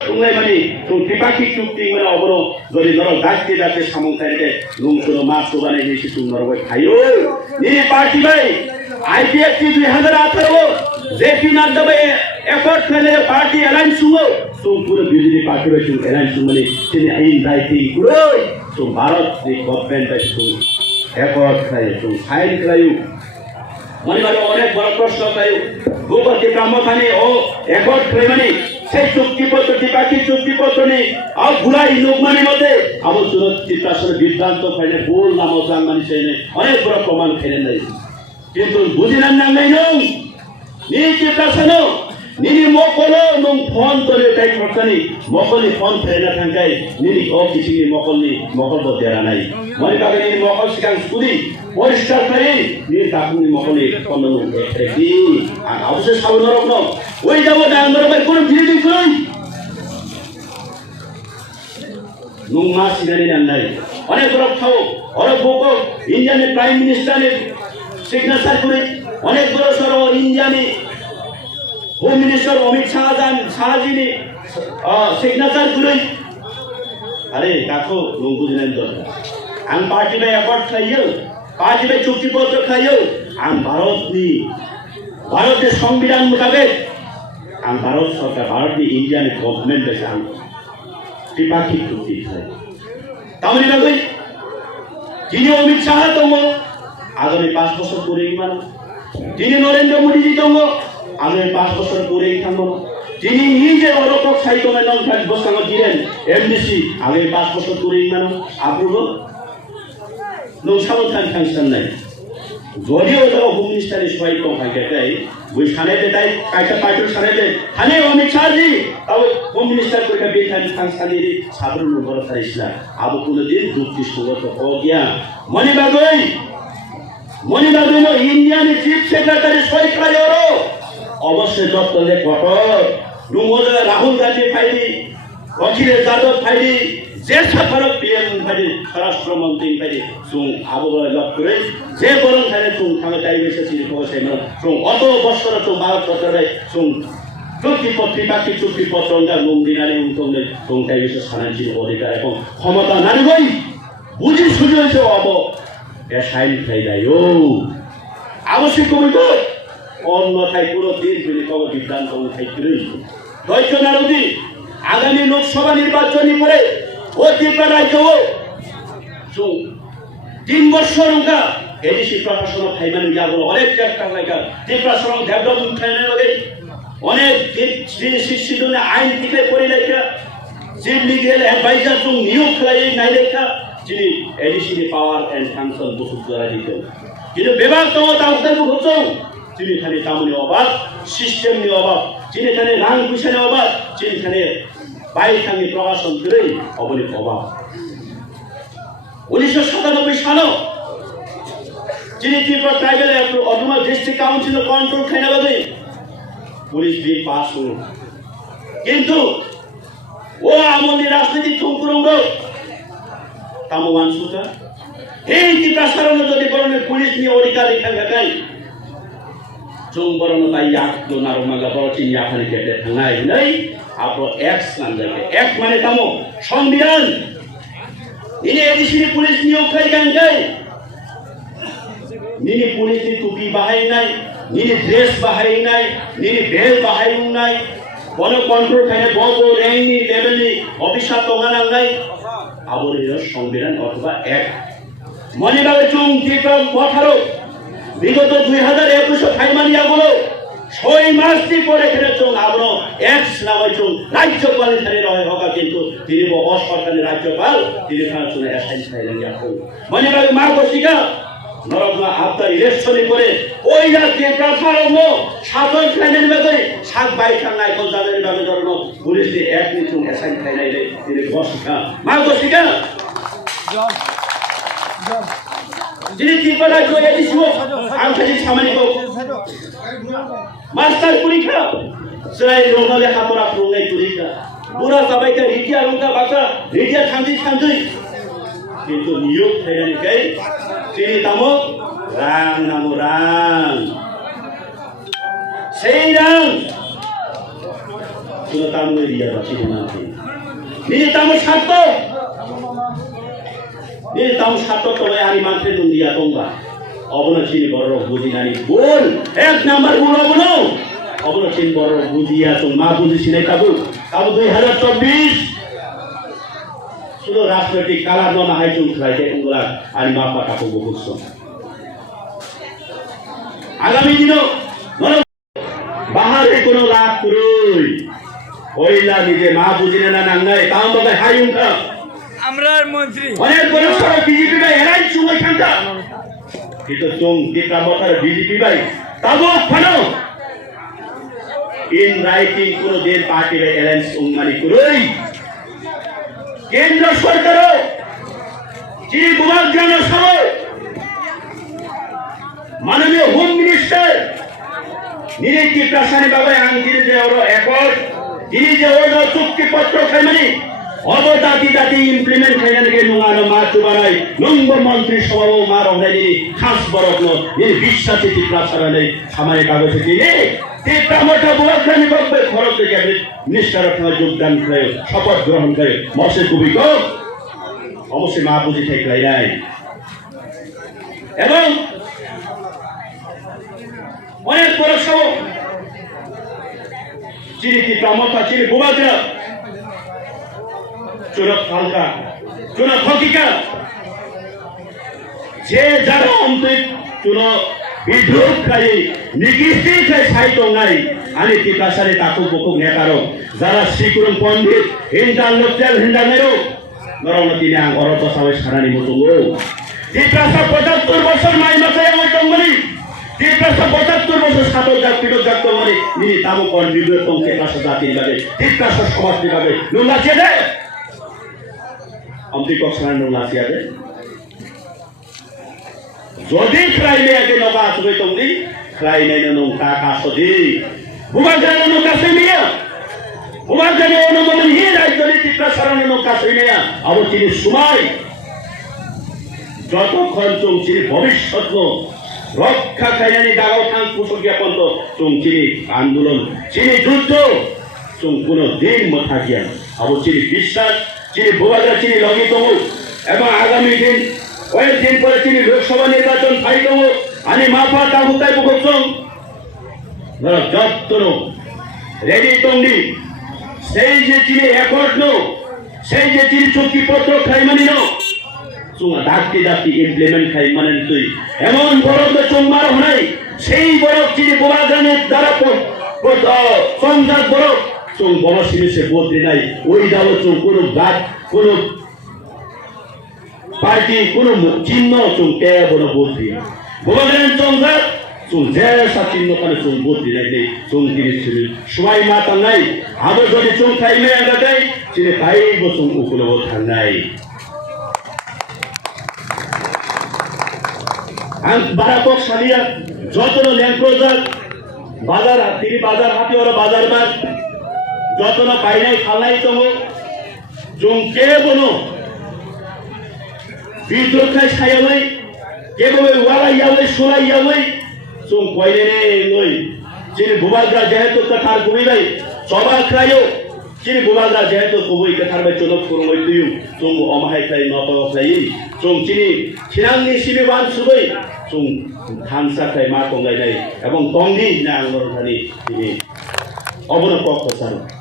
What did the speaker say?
Tungai tripaki cukti mana oboro jadi norok daki daki samung tadi nunggu mas tu bane ni situ norok kayu ni parti bay IPF 2018 JP Nadda bay effort kene party alliance sungo so pura BJP party bay sungo alliance sungo ni tini ain daiti kuroi so Bharat ni government bay sungo effort kaya sungo sign kelayu mani baru orang baru proses kelayu bukan di kamu tani oh effort kelayu ni সেই চুক্তিপত্র ত্রিপাক্ষী চুক্তিপত্র নেই আর ভুলাই লোকমানের মধ্যে আমার সুরক্ষিত আসলে বিভ্রান্ত ফেলে ভুল নাম মানে সেই অনেক বড় প্রমাণ ফেলে নেই কিন্তু বুঝিলেন না নাই নং নি চিত্তাসনো নিনি মকলো নং ফোন করে তাই করছনি মকলি ফোন ফেলে না থাকাই নিনি ও কিছু মকল বদেরা নাই মানে কাকে নিনি মকল সিকাং সুদি পরিষ্কার করে নিনি তাকুনি মকলি ফোন নং একটি আর অবশ্যই সাবধান রাখনো ওই যাবো আন্দোলনের কোনো বিরোধী কই নুমা সিনারি নাই অনেক বড় খাও অনেক বড় ইন্ডিয়ানের প্রাইম মিনিস্টারের সিগনেচার করে অনেক বড় সর ইন্ডিয়ানি হোম মিনিস্টার অমিত শাহজিনি সিগনেচার করে আরে দেখো লঙ্গু দিলেন দরকার আম পার্টি বাই অ্যাপোর্ট খাইও পার্টি বাই চুক্তিপত্র খাইও আম ভারতের সংবিধান মোতাবেক ang Bharat Sarkar, Bharat ni India ni government base ang tripaki chukti hai. Tamani bagoi, jini Amit Shah tongo, agami 5 বছর করেই মানো। যিনি নরেন্দ্র মোদী জি tongo, agami 5 বছর করেই থামো। যিনি নিজে অরকক সাইকমে নন ফাজ বসাঙ্গ দিলেন এমডিসি agami 5 বছর করেই মানো। আপরুগো নং সামথান ফাংশন নাই। যদিও যাও হোম মিনিস্টারের সবাই কম থাকে ওই সানেতে তাই কাইটা পার্টির সানেতে থানে অমিত শাহজি তাও হোম মিনিস্টার করে বেখান ফাংশনের সাধারণ বড় ইসলাম আবু কোনদিন যুক্তি সুগত অজ্ঞা মনিবাগই ইন্ডিয়ান চিফ সেক্রেটারি সরকার অবশ্যই দপ্তরে কঠোর রুমলে রাহুল গান্ধী ফাইলি অখিলেশ যাদব ফাইলি যে সাধারণ পিএম ফাইলি স্বরাষ্ট্রমন্ত্রী ফাইলি সুং আবহাওয়া লক্ষ্য করে যে বরং খানে সুং থামে তাই বেশি চিনি পয়সা মানে সুং অত বছর তো ভারত সরকারে সুং চুক্তিপত্র চুক্তিপত্র মন্দিরানি উত্তমে সুং তাই বেশি সানাঞ্চির অধিকার এবং ক্ষমতা নারীবই বুঝি সুযোগ হয়েছে অব এ সাইন খাই দেয় ও আবশ্যক কমিত অন্যথায় পুরো দিন ফিরে কব বিভ্রান্ত খাইতে ধৈর্য নারদী আগামী লোকসভা নির্বাচনী পরে ও ত্রিপুরা রাজ্য 3 বছর উনকা এডিসি প্রশাসন ফাইমান যাবো অনেক চেষ্টা লাগা ত্রিপুরা সরং ডেভেলপমেন্ট ফাইনাল লাগে অনেক শিশুদের আইন থেকে করে লেখা চিফ লিগেল অ্যাডভাইজার তুম নিয়োগ খেলাই নাই লেখা যিনি ADC power and function Basu দ্বারা দিত কিন্তু বিভাগ তো তাদের হতো যিনি খালি তামনি অবাক সিস্টেম নি অবাক যিনি খালি রাং পিছনে অবাক যিনি খালি বাইখানি প্রশাসন করে অবনি অবাক 1997 সালে যিনি Tripura tribal autonomous district council control খাইনাবাদে পুলিশ বিল পাস হল কিন্তু ও আমলি রাজনীতি থুমকুরঙ্গ তামমান সুতা এই ত্রিপুরা সারণ যদি বরণের পুলিশ নিয়ে অধিকার রেখা দেখাই চুং বরণ তাই এক নারমাগা বড় চিনি আখানে কেটে থানাই নাই আপনার এক্স নাম দেখে এক মানে তামো সংবিধান ini edisi পুলিশ নিয়োগ খাই গাঙ্গাই নিনি পুলিশ নি টুপি বাহাই নাই নিনি ড্রেস বাহাই নাই নিনি বেল বাহাই নাই কোন কন্ট্রোল খাইনে বড় র্যাঙ্ক নি লেভেল নি অফিসার তোগানা নাই আবরের সংবিধান অথবা এক মনিবাগে চুং ত্রিপুরা 18 বিগত 2021 ফাইমানিয়া গুলো 6 মাস পরে এখানে চুং আবরো এক্স নামে চুং রাজ্যপাল এখানে রয় হকা কিন্তু তিনি অসরকারি রাজ্যপাল তিনি শুনে অ্যাসাইন খাইলেন এখন মনিবাগে মার্গশিকা নরমা আপনার ইলেকশনে করে ওই রাজ্যে প্রাসারঙ্গ শাসন খাইলেন বেগে সাত বাইখান নাই কোন যাদের ভাবে ধরনো পুলিশ এক নিচুং অ্যাসাইন খাইলাইলে তিনি বসিকা মার্গশিকা যিনি ত্রিপুরা জয় দিছিল আংখাজি সামানিক মাস্টার পরীক্ষা সেলাই রোনালে হাতরা প্রঙ্গাই পরীক্ষা বুড়া সবাইকে রিটিয়া রুঙ্গা বাসা রিটিয়া থামজি কিন্তু নিয়োগ খাইলানি গাই তিনি তামো রাং নামো রাং সেই রাং শুনো তামুল দিয়া বাসি বানাতে নি তামুল সাত নি তামুল সাত তবে আরি মানতে নুন দিয়া তোমরা অবনশীল বড় বুঝি নানি বল এক নাম্বার বল অবনশীল বড় বুঝিয়া তো মা বুঝিছি নাই কাবু 2024 শুধু রাজনৈতিক কালার না হাই চুল খাইতে উংলা আরি মা পাটা কবু বুঝছো আগামী দিনও বাহারে কোনো লাভ করুই ওইলা নিজে মা বুঝিনে না নাঙ্গাই তাও তবে হাই উঠা আমরার মন্ত্রী অনেক বড় সড় বিজেপি ভাই এরাই সময় খান্তা কিন্তু তুমি টিকা মতার বিজেপি ভাই তাবো ফানো ইন রাইটিং কোন দেন পার্টি এলায়েন্স উন্মানি করই কেন্দ্র সরকারও যে বিভাগ জানা সবাই মাননীয় হোম মিনিস্টার নিরীক্ষী প্রাসানি বাবা আঙ্কির যে ওর একর তিনি যে ওর চুক্তিপত্র খাইমানি অবদাতি দাতি ইমপ্লিমেন্ট খাইনাকে নুঙানো মা চুবানাই নঙ্গ মন্ত্রী সভাও মা রহনাই খাস বরফ নিয়ে বিশ্বাসী প্রাসারানে সামান্য কাগজে তিনি তীব্রামঠা বুয়াখানি বকবে খরচ থেকে নিষ্ঠার যোগদান করে শপথ গ্রহণ করে মসে কবি অবশ্যই মা বুঝি ঠেকলাই নাই এবং অনেক বড় সব চিনি তীব্রামঠা চিনি বুবাগ্রা চুরক হালকা চুরক হকিকা যে যারা অন্তরিক চুল বিদ্রোহ খাই নিকৃষ্টি খাই সাহিত্য নাই আনি টিকাশারে তাকু বকুক নেকারো যারা শ্রীকুরম পণ্ডিত হিন্দাল লোকচাল হিন্দানেরও নরমতি আং অরত সাবে সারানি মতো টিকাশা 75 বছর মাই মাথায় আমার টঙ্গলি টিকাশা 75 বছর সাতল জাত পিটক জাত টঙ্গলি নিনি তামু কন নির্দয় টঙ্কে কাশা জাতির লাগে টিকাশা সমাজ বিভাগে নুলা চেদে অন্তরিক সারানি নুলা চেদে যদি ক্রাইমিয়াকে নবা আসবে তুমি ক্রাইমিয়া নৌকা কাছদি বুবাজানো নৌকা সেমিয়া বুবাজানো অনুমোদন হি রাজ্যের তীব্রাসারণ নৌকা সেমিয়া অবচিনি সময় যতক্ষণ চুমচিনি ভবিষ্যৎ রক্ষা খাইনি দাগাও থাং কুশল জ্ঞাপন চুমচিনি আন্দোলন চিনি যুদ্ধ চুম কোনো দিন থাকিয়া অবচিনি বিশ্বাস চিনি বুবাজা চিনি লঙ্ঘিত এবং আগামী দিন কয়েকদিন পরে তিনি লোকসভা নির্বাচন ফাইল আনি মাফা তাহুতাই বুকছং যত্ন রেডি তঙ্গি সেই যে তিনি একট নো সেই যে তিনি চুক্তিপত্র খাইমানি নো চুঙা ডাকতে ডাকতে ইমপ্লিমেন্ট খাইমানেন তুই এমন বড় তো চুম্বার হনাই সেই বড় তিনি বোবাগানের দ্বারা সংজাত বড় চুং বড় সিনেসে বদলি নাই ওই দাও চুং কোনো গাছ কোনো পার্টি কোনো চিহ্ন চুং কে বড় বদলি বোবাগান চংজা চুং জেসা চিহ্ন কানে চুং বদলি নাই চুং তিনি ছিল সবাই মাতা নাই আবার যদি চুং খাইমে আঙ্গা দেয় তিনি খাইব চুং উপলব্ধ থাঙ্গাই আং বারাপক সালিয়া যতন ল্যাংক্রোজার বাজার তিনি বাজার হাতি ওরা বাজার বাদ যতন পাইনাই খালাই তম চুং কে বনো বিদ্রোখাই ছায়াবই কেবল ওয়ালাইয়াবই সোলাইয়াবই চুং কইলে নই যিনি বুবাগ্রা যেহেতু কথার কবিবাই সবা খায়ও যিনি বুবাগ্রা যেহেতু কবই কথার বাই চলক করবই তুই চুং অমাহাই খাই নপ খাই চুং যিনি খিরাংনি সিবিবান সুবই চুং ধানসা খাই মা কঙ্গাই নাই এবং তংদি না আন্দোলন তিনি অবনপক্ষ সার